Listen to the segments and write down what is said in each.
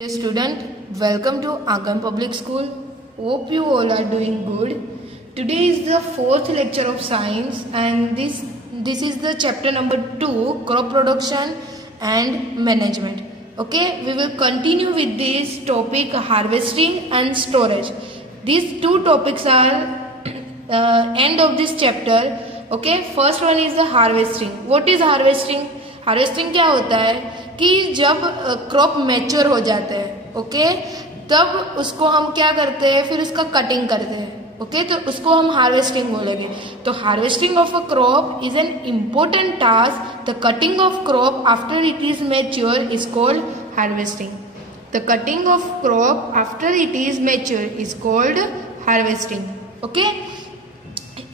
Dear student, welcome to Angam Public School. Hope you all are doing good. Today is the fourth lecture of science and this is the chapter number 2, crop production and management. Okay, we will continue with this topic, harvesting and storage. These two topics are end of this chapter. Okay, first one is the harvesting. What is harvesting? Harvesting क्या होता है कि जब crop mature हो जाता है, okay, तब उसको हम क्या करते हैं, फिर उसका कटिंग करते हैं, ओके, तो उसको हम हार्वेस्टिंग बोलेंगे. तो harvesting of a crop is an important task. The cutting of crop after it is mature is called harvesting. The cutting of crop after it is mature is called harvesting. Okay,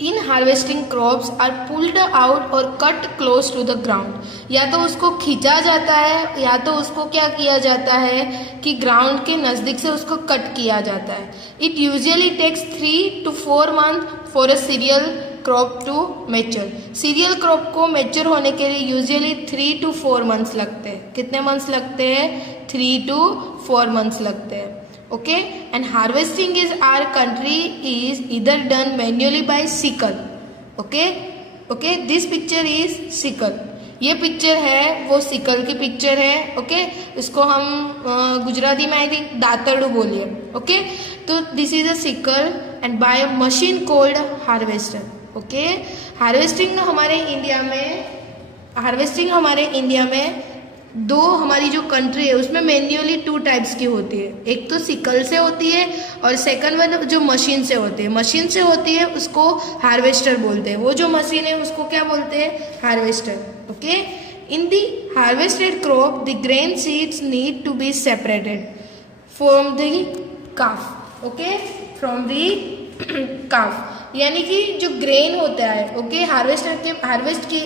in harvesting crops are pulled out or cut close to the ground. या तो उसको खींचा जाता है या तो उसको क्या किया जाता है कि ग्राउंड के नजदीक से उसको कट किया जाता है. It usually takes 3 to 4 months for a cereal crop to mature. Cereal crop को मैच्योर होने के लिए यूजुअली 3 to 4 months लगते हैं. कितने मंथ्स लगते हैं? 3 to 4 months लगते हैं. Okay, and harvesting is our country is either done manually by sickle. Okay, this picture is sickle. ये पिक्चर है वो सिकल की पिक्चर है. ओके, इसको हम गुजराती में आई थिंक दातरडू बोलिए. ओके, तो this is a sickle and by a machine called harvester. Okay, harvesting हमारे इंडिया में दो हमारी जो कंट्री है उसमें मैन्युअली 2 टाइप्स की होती है. एक तो सिकल से होती है और सेकंड वन जो मशीन से होती है. मशीन से होती है उसको हार्वेस्टर बोलते हैं. वो जो मशीन है उसको क्या बोलते हैं? Harvester. Okay, in the harvested crop the grain seeds need to be separated from the chaff. Okay, from the chaff, यानी कि जो ग्रेन होता है, ओके, हार्वेस्ट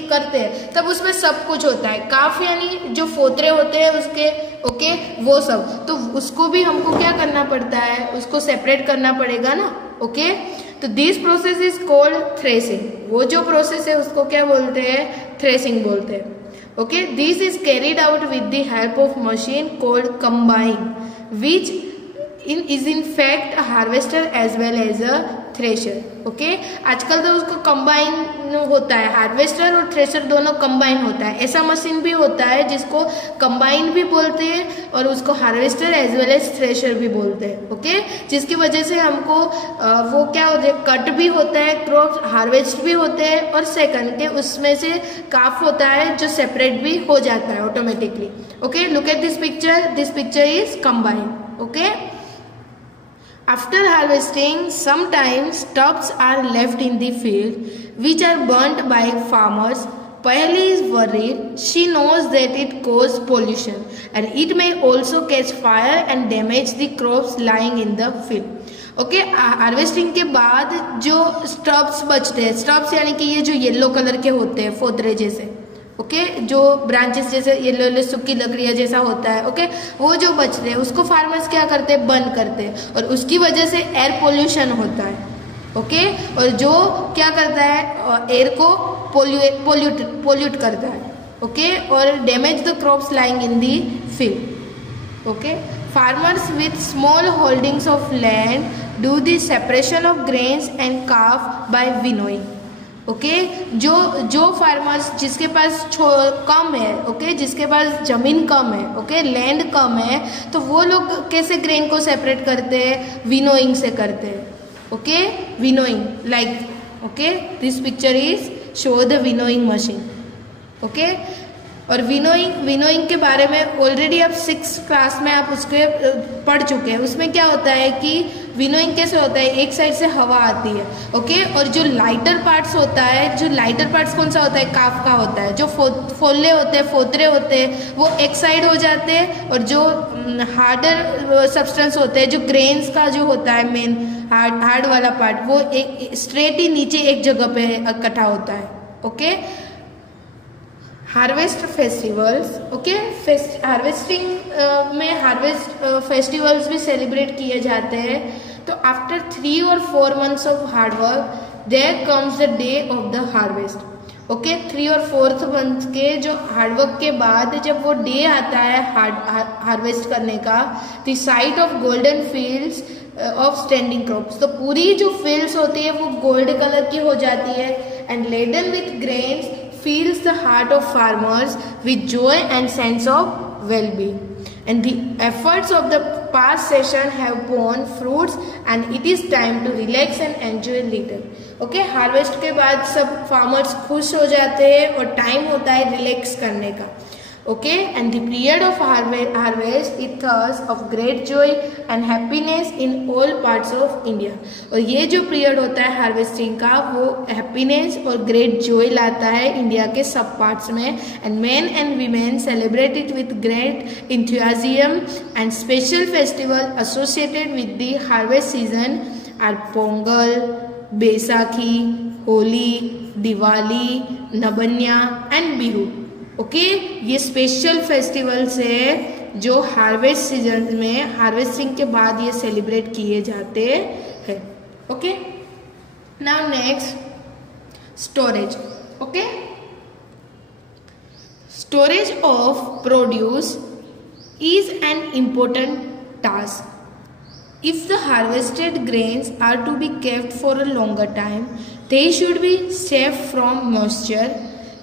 करते हैं तब उसमें सब कुछ होता है. काफ यानी जो फोतरे होते हैं उसके, ओके, वो सब. तो उसको भी हमको क्या करना पड़ता है? उसको सेपरेट करना पड़ेगा ना. ओके, तो this process is called threshing. वो जो प्रोसेस है उसको क्या बोलते हैं? थ्रेसिंग बोलते हैं. Okay, this is carried out with the help of machine called combine which is in fact a harvester as well as a thresher. Okay, आजकल तो उसको कंबाइन होता है, हार्वेस्टर और थ्रेशर दोनों कंबाइन होता है. ऐसा मशीन भी होता है जिसको कंबाइन भी बोलते हैं और उसको harvester as well as thresher भी बोलते हैं. ओके, जिसकी वजह से हमको वो क्या होता है, कट भी होता है, क्रॉप हार्वेस्ट भी होते हैं और सेकंड के उसमें से काफ होता है जो सेपरेट भी हो जाता है automatically. Okay, look at this picture is combine. Okay, after harvesting, sometimes stubs are left in the field, which are burnt by farmers. Paheli is worried. She knows that it causes pollution and it may also catch fire and damage the crops lying in the field. Okay, harvesting के बाद जो stubs बचते हैं, stubs यानी कि ये जो yellow colour के होते हैं फोतरे जैसे, ओके, जो ब्रांचेस जैसे येलो सूखी लकड़ियाँ जैसा होता है, ओके, वो जो बचते हैं उसको फार्मर्स क्या करते हैं? बर्न करते हैं और उसकी वजह से एयर पोल्यूशन होता है. ओके, और जो क्या करता है? एयर को पोल्यूट करता है. ओके, और damage the crops lying in the field. Okay, farmers with small holdings of land do the separation of grains and chaff by winnowing. Okay, जो फार्मर्स जिसके पास कम है, ओके, जिसके पास जमीन कम है, ओके, लैंड कम है, तो वो लोग कैसे ग्रेन को सेपरेट करते हैं? विनोइंग से करते हैं. Okay, winnowing like, okay, this picture is show the winnowing machine. Okay, और विनोइंग के बारे में ऑलरेडी आप 6th क्लास में आप उसके पढ़ चुके हैं. उसमें क्या होता है कि विनोइंग कैसे होता है? एक साइड से हवा आती है, ओके, और जो लाइटर पार्ट्स होता है, जो लाइटर पार्ट्स कौन सा होता है? काफ का होता है. जो फोल्ले होते हैं, फोतरे होते हैं, वो एक साइड हो जाते हैं और जो हार्डर सब्सटेंस होते हैं, जो ग्रेन्स का जो होता है मेन हार्ड वाला पार्ट, वो एक स्ट्रेट ही नीचे एक जगह पे इकट्ठा होता है. Okay, harvest festivals. Okay, harvesting में हार्वेस्ट फेस्टिवल्स भी सेलिब्रेट किए जाते हैं. तो after 3 or 4 months of hard work there comes the day of the harvest. Okay 3 और 4th मंथ के जो हार्डवर्क के बाद जब वो डे आता है हार्वेस्ट करने का, the site of golden fields of standing crops, तो पूरी जो फील्ड्स होती है वो गोल्ड कलर की हो जाती है। And laden with grains fills the heart of farmers with joy and sense of well-being, and the efforts of the past session have borne fruits and it is time to relax and enjoy little. Okay harvest के बाद सब farmers खुश हो जाते हैं और time होता है रिलैक्स करने का। Okay and the period of harvest is thus of great joy and happiness in all parts of India. और ये जो पीरियड होता है हार्वेस्टिंग का वो हैप्पीनेस और ग्रेट जॉय लाता है इंडिया के सब पार्ट्स में। And men and women celebrate it with great enthusiasm and special festival associated with the harvest season are Pongal, Baisakhi, Holi, Diwali, Nabanya and Bihu. Okay ये स्पेशल फेस्टिवल्स है जो हार्वेस्ट सीजन में हार्वेस्टिंग के बाद ये सेलिब्रेट किए जाते हैं। Okay now next storage. Okay storage of produce is an important task. If the harvested grains are to be kept for a longer time, they should be safe from moisture,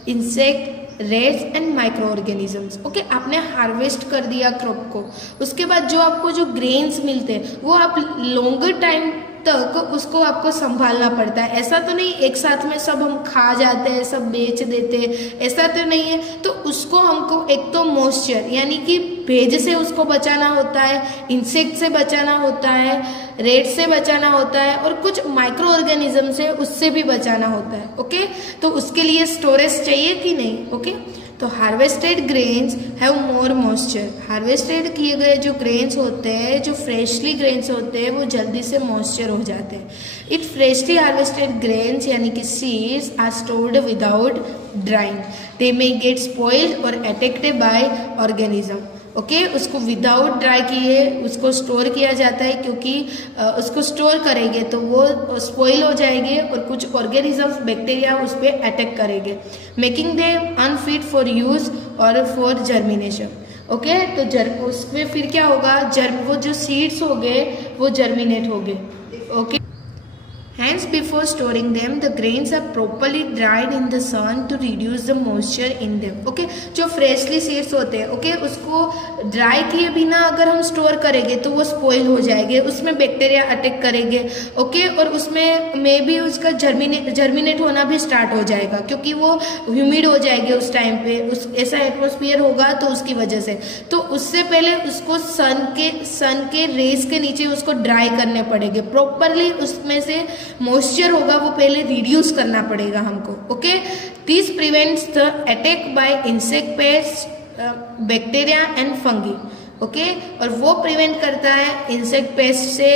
insect, rats and micro organisms. Okay आपने harvest कर दिया crop को, उसके बाद जो आपको जो grains मिलते हैं वो आप लॉन्गर टाइम तक उसको आपको संभालना पड़ता है। ऐसा तो नहीं एक साथ में सब हम खा जाते हैं, सब बेच देते हैं, ऐसा तो नहीं है। तो उसको हमको एक तो मॉइस्चर यानी कि भेज से उसको बचाना होता है, इंसेक्ट से बचाना होता है, रेड से बचाना होता है और कुछ माइक्रो ऑर्गेनिज्म से उससे भी बचाना होता है। ओके तो उसके लिए स्टोरेज चाहिए कि नहीं। ओके तो harvested grains have more moisture. Harvested किए गए जो ग्रेन्स होते हैं, जो फ्रेशली ग्रेन्स होते हैं, वो जल्दी से मॉइस्चर हो जाते हैं। इट फ्रेशली हार्वेस्टेड ग्रेन्स यानी कि seeds are stored without drying, they may get spoiled और अटैक्ड बाय ऑर्गेनिज्म। ओके उसको विदाउट ड्राई किए उसको स्टोर किया जाता है, क्योंकि उसको स्टोर करेंगे तो वो स्पॉइल हो जाएंगे और कुछ ऑर्गेनिजम्स बैक्टीरिया उस पर अटैक करेंगे, making they unfit for use और फॉर जर्मिनेशन। ओके तो उसमें फिर क्या होगा, वो जो सीड्स हो गए वो जर्मिनेट हो गए। Okay Hence, before storing them, the grains are properly dried in the sun to reduce the moisture in them. Okay, जो freshly seeds होते हैं, okay, उसको ड्राई किए बिना अगर हम स्टोर करेंगे तो वो स्पॉइल हो जाएंगे, उसमें बैक्टीरिया अटैक करेंगे। ओके और उसमें मे भी उसका जर्मिनेट होना भी स्टार्ट हो जाएगा, क्योंकि वो ह्यूमिड हो जाएंगे उस टाइम पे, उस ऐसा एटमोसफियर होगा तो उसकी वजह से। तो उससे पहले उसको सन के रेस के नीचे उसको ड्राई करने पड़ेंगे प्रॉपरली, उसमें से मॉइस्चर होगा वो पहले रिड्यूस करना पड़ेगा हमको। Okay this prevents the attack by insect pest, bacteria and fungi. Okay और वो प्रिवेंट करता है इंसेक्ट पेस्ट से,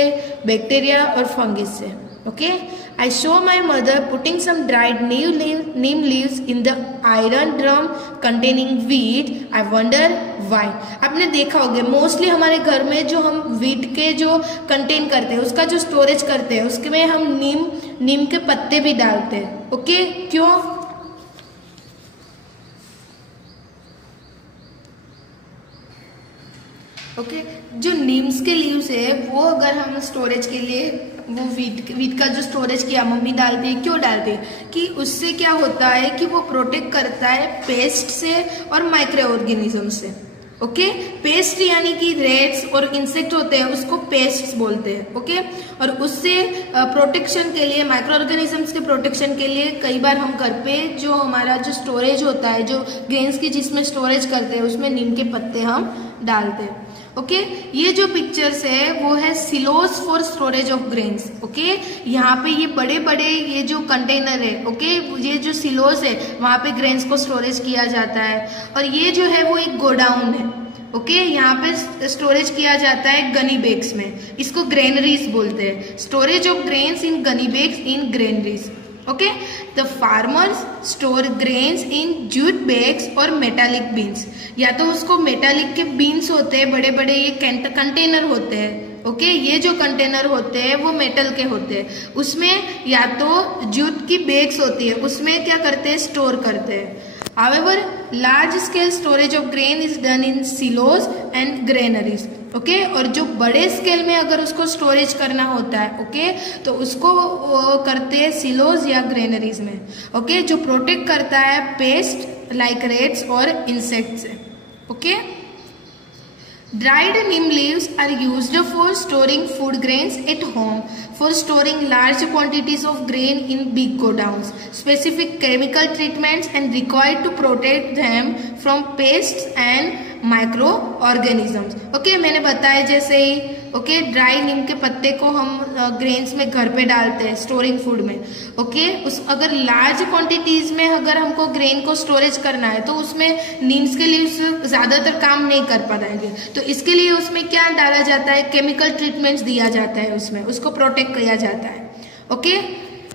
बैक्टीरिया और फंगी से। Okay I saw my mother putting some dried neem leaves in the iron drum containing wheat. I wonder why. आपने देखा होगा मोस्टली हमारे घर में जो हम व्हीट के जो कंटेन करते हैं, उसका जो स्टोरेज करते हैं, उसमें हम नीम के पत्ते भी डालते हैं। ओके क्यों? ओके जो नीम्स के लीव्स है वो अगर हम स्टोरेज के लिए वो वीट का जो स्टोरेज किया मम्मी डालती है, क्यों डालती है कि उससे क्या होता है कि वो प्रोटेक्ट करता है पेस्ट से और माइक्रो ऑर्गेनिज्म से। ओके पेस्ट यानी कि रेड्स और इंसेक्ट होते हैं उसको पेस्ट बोलते हैं। ओके और उससे प्रोटेक्शन के लिए, माइक्रो ऑर्गेनिजम्स के प्रोटेक्शन के लिए कई बार हम घर पे जो हमारा जो स्टोरेज होता है, जो ग्रेन्स की जिसमें स्टोरेज करते हैं, उसमें नीम के पत्ते हम डालते हैं। ओके ये जो पिक्चर्स है वो है silos for storage of grains. Okay यहाँ पे ये बड़े बड़े ये जो कंटेनर है, ओके ये जो सिलोस है वहां पे ग्रेन्स को स्टोरेज किया जाता है, और ये जो है वो एक गोडाउन है। ओके यहाँ पे स्टोरेज किया जाता है गनी बैग्स में, इसको ग्रेनरीज बोलते हैं। Storage of grains in Ghani bags in granaries. Okay the farmers store grains in jute bags और मेटालिक बीन्स, या तो उसको मेटालिक के बीन्स होते हैं, बड़े बड़े ये कंटेनर होते हैं ओके, ये जो कंटेनर होते हैं वो मेटल के होते हैं, उसमें या तो जूट की बैग्स होती है, उसमें क्या करते हैं, स्टोर करते हैं। However, large scale storage of grain is done in silos and granaries. Okay, और जो बड़े स्केल में अगर उसको स्टोरेज करना होता है, ओके, तो उसको करते हैं सिलोज या ग्रेनरीज में, ओके, जो प्रोटेक्ट करता है पेस्ट लाइक रेट्स और इंसेक्ट से। Okay, dried neem leaves are used for storing food grains at home, for storing large quantities of grain in big godowns. Specific chemical treatments and required to protect them from pests and microorganisms. Okay, मैंने बताया जैसे ही, okay, dry नीम के पत्ते को हम grains में घर पे डालते हैं स्टोरिंग फूड में। ओके, उस अगर लार्ज क्वांटिटीज में अगर हमको ग्रेन को स्टोरेज करना है तो उसमें नीम्स के लिए ज्यादातर काम नहीं कर पाएंगे, तो इसके लिए उसमें क्या डाला जाता है, केमिकल ट्रीटमेंट्स दिया जाता है, उसमें उसको प्रोटेक्ट किया जाता है। Okay,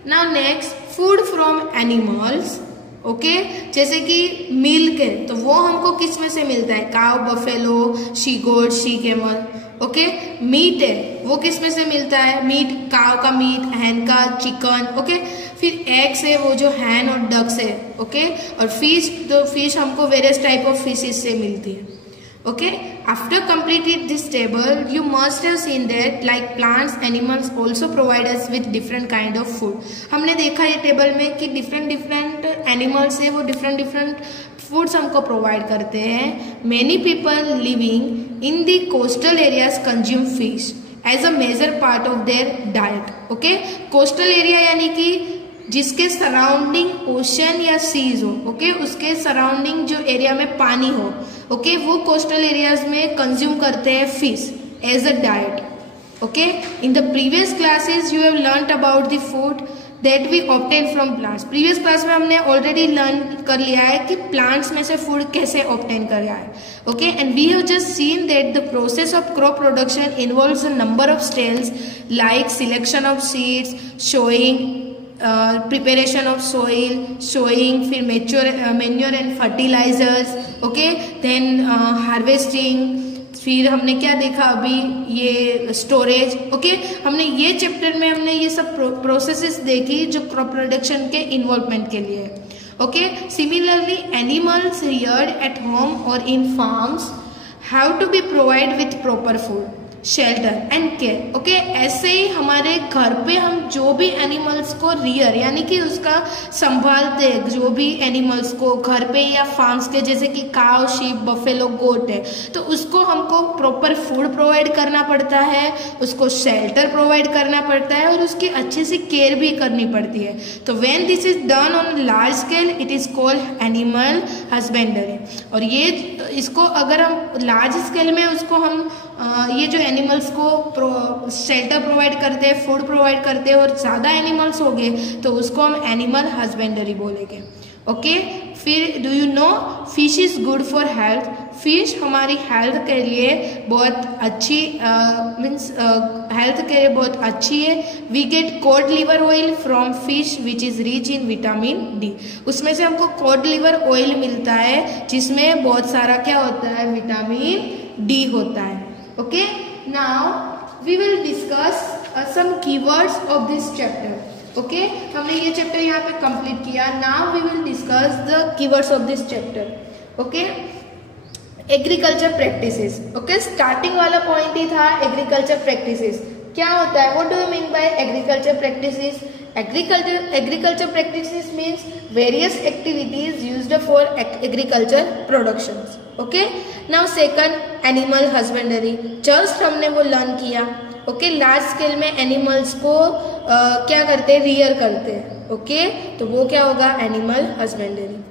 now next, food from animals. Okay, जैसे कि मिल्क है तो वो हमको किस में से मिलता है, cow, buffalo, she goat, she camel. Okay, meat है वो किस में से मिलता है, मीट, काव का मीट, हैन का चिकन। ओके, फिर एग्स है वो जो हैन और डक्स है। ओके, और फिश, तो फिश हमको वेरियस टाइप ऑफ फिशेस से मिलती है। Okay, after completed this table, you must have seen that like plants, animals also provide us with different kind of food. हमने देखा ये टेबल में कि different animals है वो different foods हमको provide करते हैं। Many people living in the coastal areas consume fish as a major part of their diet. Okay, coastal area यानी कि जिसके सराउंडिंग ओशन या सीज हो, ओके, उसके सराउंडिंग जो एरिया में पानी हो, ओके, वो कोस्टल एरियाज में कंज्यूम करते हैं fish as a diet. Okay, in the previous classes you have learned about the food that we obtain from plants. Previous class में हमने ऑलरेडी लर्न कर लिया है कि प्लांट्स में से फूड कैसे ऑब्टेन कर है। Okay, and we have just seen that the process of crop production involves a number of steps like selection of seeds, sowing, preparation of soil, sowing, फिर manure and fertilisers. Okay, then harvesting, फिर हमने क्या देखा अभी, ये storage. Okay, हमने ये chapter में हमने ये सब प्रोसेसेस देखी जो क्रॉप प्रोडक्शन के इन्वॉल्वमेंट के लिए। Okay, similarly animals reared at home or in farms have to be provide with proper food, shelter and care. Okay, ऐसे ही हमारे घर पे हम जो भी एनिमल्स को रियर यानी कि उसका संभालते, जो भी एनिमल्स को घर पे या फार्म्स के, जैसे कि काव, शीप, बफेलो, गोट है, तो उसको हमको प्रॉपर फूड प्रोवाइड करना पड़ता है, उसको शेल्टर प्रोवाइड करना पड़ता है और उसकी अच्छे से केयर भी करनी पड़ती है। तो when this is done on large scale it is called animal husbandry. और ये इसको अगर हम लार्ज स्केल में उसको हम ये जो एनिमल्स को शेल्टर प्रोवाइड करते हैं, फूड प्रोवाइड करते हैं और ज़्यादा एनिमल्स हो गए तो उसको हम एनिमल हस्बेंडरी बोलेंगे। ओके, फिर do you know fish is good for health. Fish हमारी हेल्थ के लिए बहुत अच्छी मीन्स हेल्थ के लिए बहुत अच्छी है। We get cod liver oil from fish which is rich in vitamin D. उसमें से हमको कॉड लिवर ऑयल मिलता है जिसमें बहुत सारा क्या होता है, विटामिन डी होता है। Okay, now we will discuss some keywords of this chapter. Okay, हमने ये चैप्टर यहाँ पे कंप्लीट किया। Now we will discuss the keywords of this chapter. Okay, agriculture practices. Okay, starting वाला पॉइंट ही था एग्रीकल्चर प्रैक्टिसेस। क्या होता है, what do you mean by agriculture practices? Agriculture practices means various activities used for agriculture productions. Okay, now second, animal husbandry. Just हमने वो लर्न किया। ओके, लार्ज स्केल में एनिमल्स को क्या करते हैं, रियर करते हैं। ओके, तो वो क्या होगा, एनिमल हस्बेंडरी।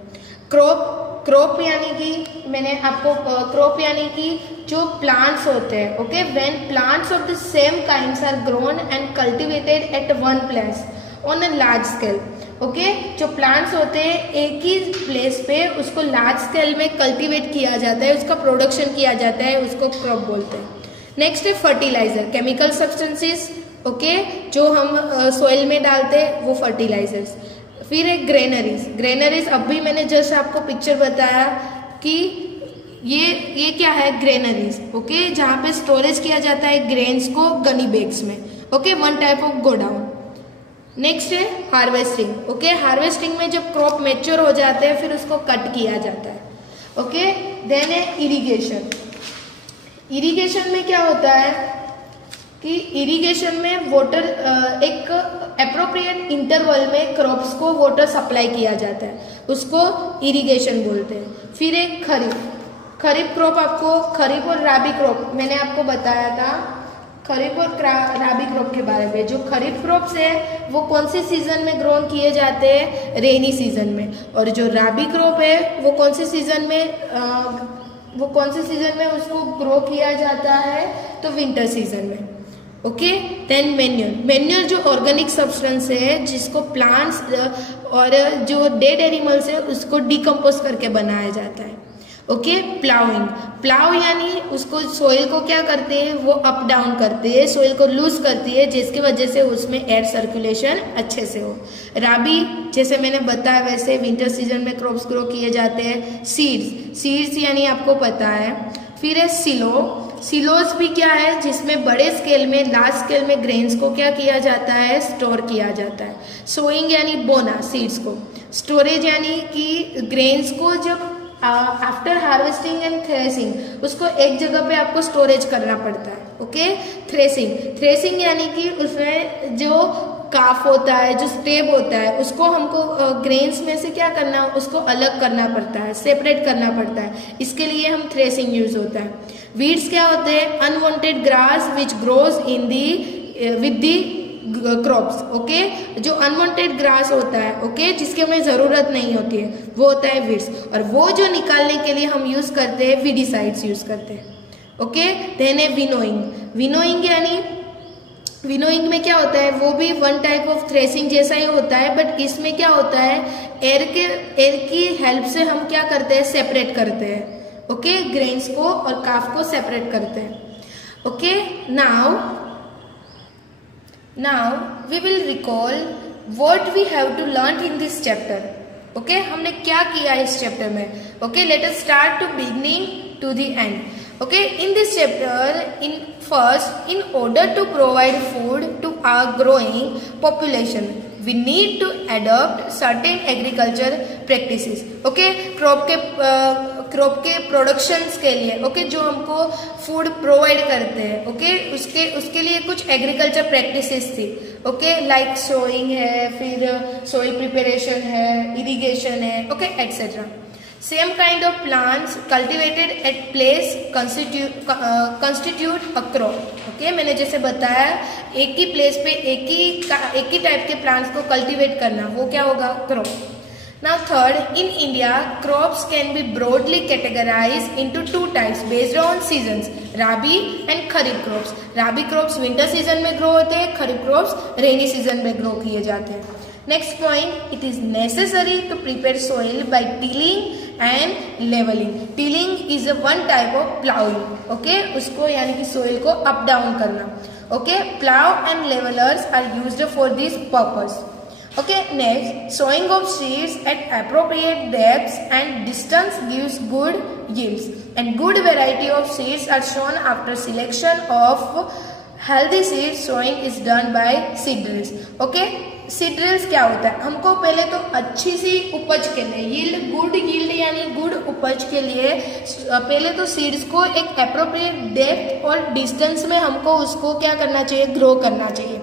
क्रॉप यानी कि मैंने आपको क्रॉप यानी कि जो प्लांट्स होते हैं। Okay, when plants of the same kinds are grown and cultivated at one place on a large scale. Okay, जो प्लांट्स होते हैं एक ही प्लेस पे उसको लार्ज स्केल में कल्टीवेट किया जाता है, उसका प्रोडक्शन किया जाता है, उसको क्रॉप बोलते हैं। नेक्स्ट है फर्टिलाइजर, केमिकल सब्सटेंसेस। ओके, जो हम सॉइल में डालते हैं वो फर्टिलाइजर्स। फिर है ग्रेनरीज। ग्रेनरीज अभी मैंने जस्ट आपको पिक्चर बताया कि ये क्या है, ग्रेनरीज, ओके, जहाँ पे स्टोरेज किया जाता है ग्रेन्स को गनी बैग्स में, okay, one type of godown. Next है हार्वेस्टिंग, ओके, हार्वेस्टिंग में जब क्रॉप मैच्योर हो जाते हैं फिर उसको कट किया जाता है, ओके। देन है इरिगेशन। इरिगेशन में क्या होता है कि इरिगेशन में वाटर एक अप्रोप्रिएट इंटरवल में क्रॉप्स को वाटर सप्लाई किया जाता है, उसको इरिगेशन बोलते हैं। फिर एक खरीफ क्रॉप, आपको खरीफ और राबी क्रॉप मैंने आपको बताया था, खरीफ और राबी क्रॉप के बारे में। जो खरीफ क्रॉप्स है वो कौन से सीजन में ग्रो किए जाते हैं, रेनी सीजन में, और जो राबी क्रॉप है वो कौन से सीजन में उसको ग्रो किया जाता है, तो विंटर सीजन में, ओके। देन मैन्योर जो ऑर्गेनिक सब्सटेंस है जिसको प्लांट्स और जो डेड एनिमल्स है उसको डिकम्पोज करके बनाया जाता है, ओके। प्लाव यानी उसको सोइल को क्या करते हैं, वो अप डाउन करते हैं, सोइल को लूज करती है, जिसकी वजह से उसमें एयर सर्कुलेशन अच्छे से हो। राबी जैसे मैंने बताया वैसे विंटर सीजन में क्रॉप्स ग्रो किए जाते हैं। सीड्स यानी आपको पता है। फिर है सिलोज भी क्या है, जिसमें बड़े स्केल में, लार्ज स्केल में ग्रेन्स को क्या किया जाता है, स्टोर किया जाता है। सोइंग यानी बोना सीड्स को, स्टोरेज यानी कि ग्रेन्स को जब आफ्टर हार्वेस्टिंग एंड थ्रेसिंग उसको एक जगह पे आपको स्टोरेज करना पड़ता है, ओके। थ्रेसिंग यानी कि उसमें जो काफ होता है, जो स्टेब होता है, उसको हमको ग्रेन्स में से क्या करना, उसको अलग करना पड़ता है, सेपरेट करना पड़ता है, इसके लिए हम थ्रेसिंग यूज होता है। वीड्स क्या होते हैं, unwanted grass which grows in the with the crops, okay. जो अनवांटेड ग्रास होता है, ओके, जिसकी हमें जरूरत नहीं होती है, वो होता है वीड्स, और वो जो निकालने के लिए हम यूज करते हैं वीडिसाइड्स यूज करते हैं, ओके। देन है विनोइंग यानी विनोइंग में क्या होता है, वो भी वन टाइप ऑफ थ्रेसिंग जैसा ही होता है, बट इसमें क्या होता है, एयर की हेल्प से हम क्या करते हैं, सेपरेट करते हैं, ओके, ग्रेन्स को और काफ को सेपरेट करते हैं, okay. Now we will recall what we have to learn in this chapter. Okay, हमने क्या किया इस चैप्टर में? Okay, let us start to beginning to the end. Okay, in this chapter, in order to provide food to our growing population, we need to adopt certain agriculture practices. Okay, crop के productions के लिए, okay, जो हमको food provide करते हैं, okay, उसके लिए कुछ एग्रीकल्चर प्रैक्टिसेस थी, ओके, लाइक सोइंग है, फिर सोइल प्रिपरेशन है, इरिगेशन है, okay, etcetera. Same kind of plants cultivated at place constitute a crop, okay. मैंने जैसे बताया एक ही प्लेस पे एक ही टाइप के प्लांट्स को कल्टिवेट करना, वो क्या होगा, crop. Now third, in India, crops can be broadly categorized into two types based on seasons, Rabi and Kharif crops. Rabi crops winter season में grow होते हैं, Kharif crops rainy season में grow किए जाते हैं. Next point, it is necessary to prepare soil by tilling and leveling. Tilling is a one type of plowing, okay? उसको यानी कि soil को up down करना, okay? Plow and levelers are used for this purpose. Okay, next, sowing of seeds at appropriate depths and distance gives good yields, and good variety of seeds are sown after selection of healthy seeds. Sowing is done by seed drills. Okay, seed drills क्या होता है, हमको पहले तो अच्छी सी उपज के लिए गुड यील्ड यानी गुड उपज के लिए पहले तो सीड्स को एक अप्रोप्रिएट डेप्थ और डिस्टेंस में हमको उसको क्या करना चाहिए, ग्रो करना चाहिए।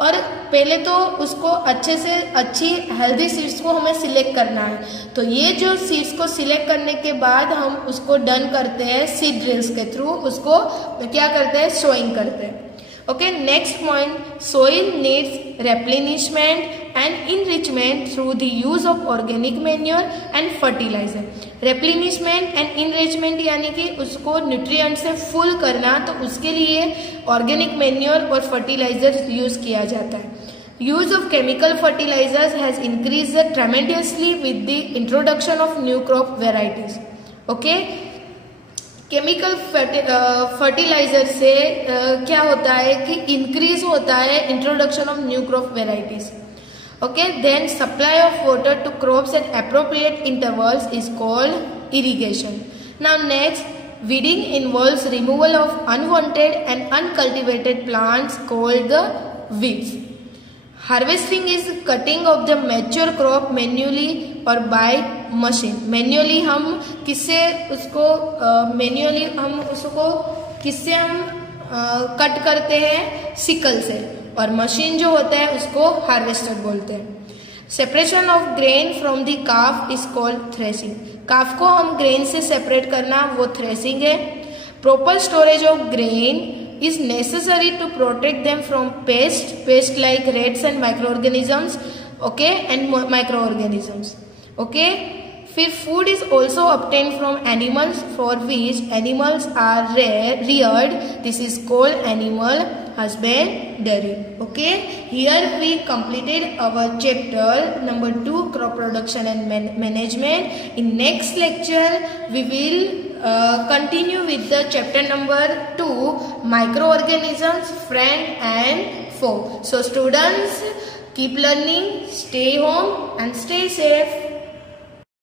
और पहले तो उसको अच्छे से अच्छी हेल्दी सीड्स को हमें सिलेक्ट करना है। तो ये जो सीड्स को सिलेक्ट करने के बाद हम उसको डन करते हैं सीड ड्रिल्स के थ्रू, उसको क्या करते हैं, सोइंग करते हैं। Okay, next point, soil needs replenishment and enrichment through the use of organic manure and fertilizer. Replenishment and enrichment यानी कि उसको न्यूट्रिएंट से फुल करना, तो उसके लिए ऑर्गेनिक मैन्योर और फर्टिलाइजर यूज किया जाता है। Use of chemical fertilizers has increased tremendously with the introduction of new crop varieties. Okay, chemical fertiliser से क्या होता है कि इंक्रीज होता है introduction of new crop varieties. Okay, then supply of water to crops at appropriate intervals is called irrigation. Now next, weeding involves removal of unwanted and uncultivated plants called the weeds. Harvesting is cutting of the mature crop manually or by machine. Manually हम किससे उसको cut करते हैं, sickle से, और machine जो होता है उसको हार्वेस्टर बोलते हैं. Separation of grain from the chaff is called threshing. Chaff को हम ग्रेन से सेपरेट करना वो थ्रेसिंग है. Proper storage of grain is necessary to protect them from pest like rats and microorganisms, okay, and microorganisms, okay. फिर food is also obtained from animals for which animals are reared. This is called animal husbandry, okay. Here we completed our chapter number 2, crop production and management. In next lecture we will continue with the chapter number 2, microorganisms, friend and foe. So students, keep learning, stay home and stay safe.